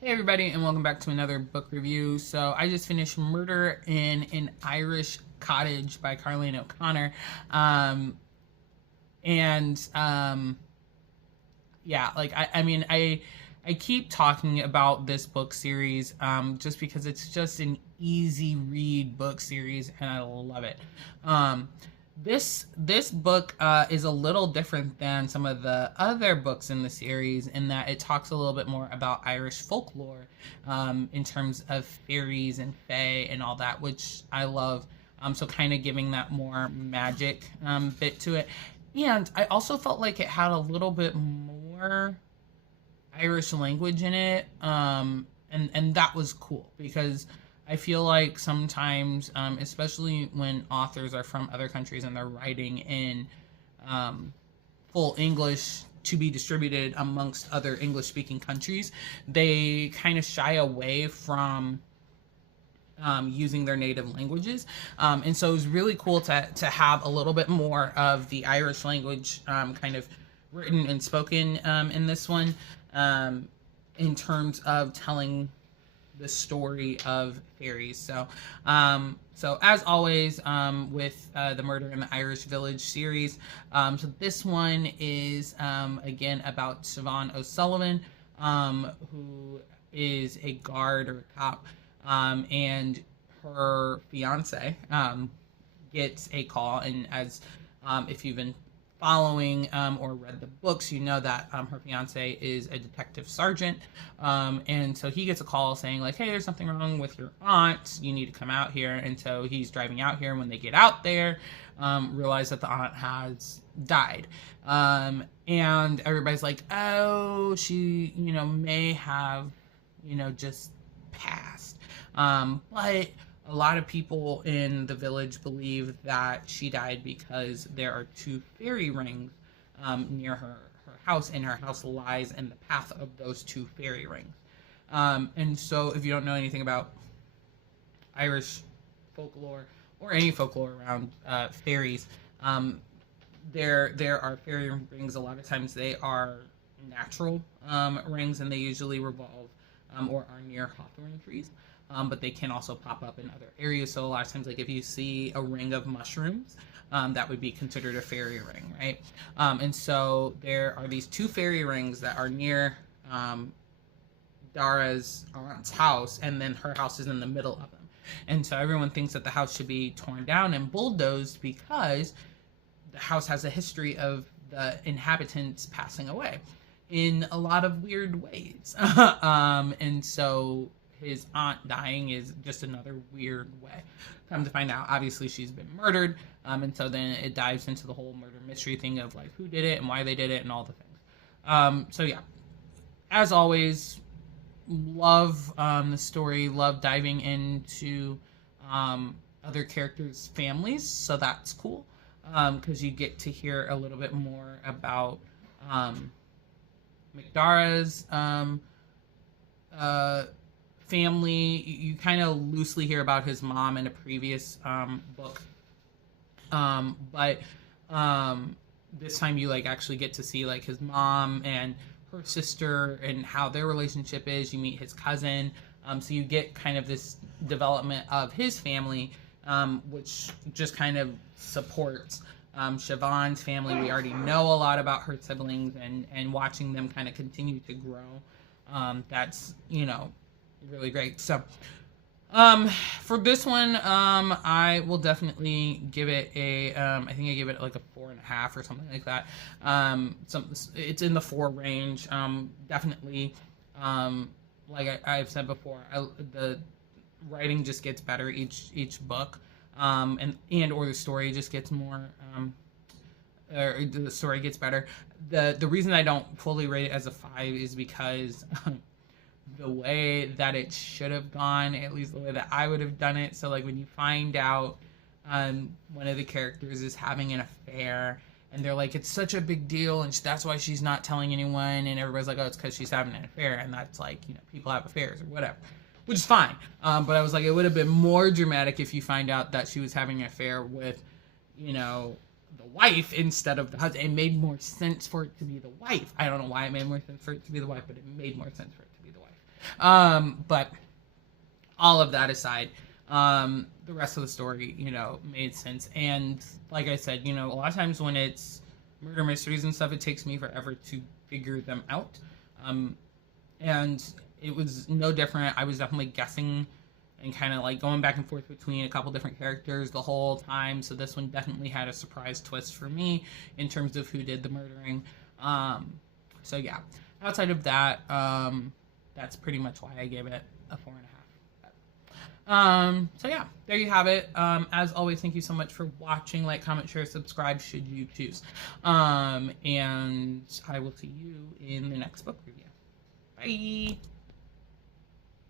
Hey everybody, and welcome back to another book review. So I just finished Murder in an Irish Cottage by Carlene O'Connor. Um, and yeah, like I keep talking about this book series just because it's just an easy read book series and I love it. Um, this book is a little different than some of the other books in the series in that it talks a little bit more about Irish folklore in terms of fairies and fae and all that, which I love. So kind of giving that more magic bit to it. And I also felt like it had a little bit more Irish language in it, and that was cool because I feel like sometimes, especially when authors are from other countries and they're writing in um, full English to be distributed amongst other English-speaking countries, they kind of shy away from using their native languages. And so it was really cool to have a little bit more of the Irish language kind of written and spoken in this one um, in terms of telling the story of fairies. So as always, with the Murder in the Irish Village series, so this one is again about Siobhan O'Sullivan, who is a guard or a cop, and her fiance gets a call, and as if you've been following or read the books, you know that her fiance is a detective sergeant, and so he gets a call saying like, hey, there's something wrong with your aunt, you need to come out here. And so he's driving out here. When they get out there, realize that the aunt has died, and everybody's like, oh, she may have just passed, but a lot of people in the village believe that she died because there are two fairy rings near her house, and her house lies in the path of those two fairy rings. And so if you don't know anything about Irish folklore or any folklore around fairies, there are fairy rings. A lot of times they are natural rings, and they usually revolve or are near hawthorn trees. But they can also pop up in other areas. So a lot of times, like if you see a ring of mushrooms, that would be considered a fairy ring, right? And so there are these two fairy rings that are near Dara's aunt's house, and then her house is in the middle of them. And so everyone thinks that the house should be torn down and bulldozed because the house has a history of the inhabitants passing away in a lot of weird ways. And so his aunt dying is just another weird way. Come to find out, obviously she's been murdered, and so then it dives into the whole murder mystery thing of like who did it and why they did it and all the things. So yeah, as always, love the story, love diving into other characters' families, so that's cool because you get to hear a little bit more about McDara's family. You kind of loosely hear about his mom in a previous book, but this time you like actually get to see like his mom and her sister and how their relationship is. You meet his cousin, so you get kind of this development of his family, which just kind of supports Siobhan's family. We already know a lot about her siblings, and watching them kind of continue to grow, that's really great. So for this one, I will definitely give it a I think I give it like a 4.5 or something like that. It's in the 4 range. Definitely, like I've said before, the writing just gets better each book, and or the story just gets more or the story gets better. The reason I don't fully rate it as a 5 is because the way that it should have gone, at least the way that I would have done it. So like when you find out one of the characters is having an affair, and they're like, it's such a big deal, and that's why she's not telling anyone, and everybody's like, oh, it's because she's having an affair, and that's like, people have affairs or whatever, which is fine. But I was like, it would have been more dramatic if you find out that she was having an affair with, the wife instead of the husband. It made more sense for it to be the wife. I don't know why it made more sense for it to be the wife, but it made more sense for it to be the wife. But all of that aside, the rest of the story, made sense. And like I said, a lot of times when it's murder mysteries and stuff, it takes me forever to figure them out. And it was no different. I was definitely guessing and kind of like going back and forth between a couple different characters the whole time. So this one definitely had a surprise twist for me in terms of who did the murdering. So yeah, outside of that, that's pretty much why I gave it a 4.5. So yeah, there you have it. As always, thank you so much for watching. Like, comment, share, subscribe should you choose. And I will see you in the next book review. Bye.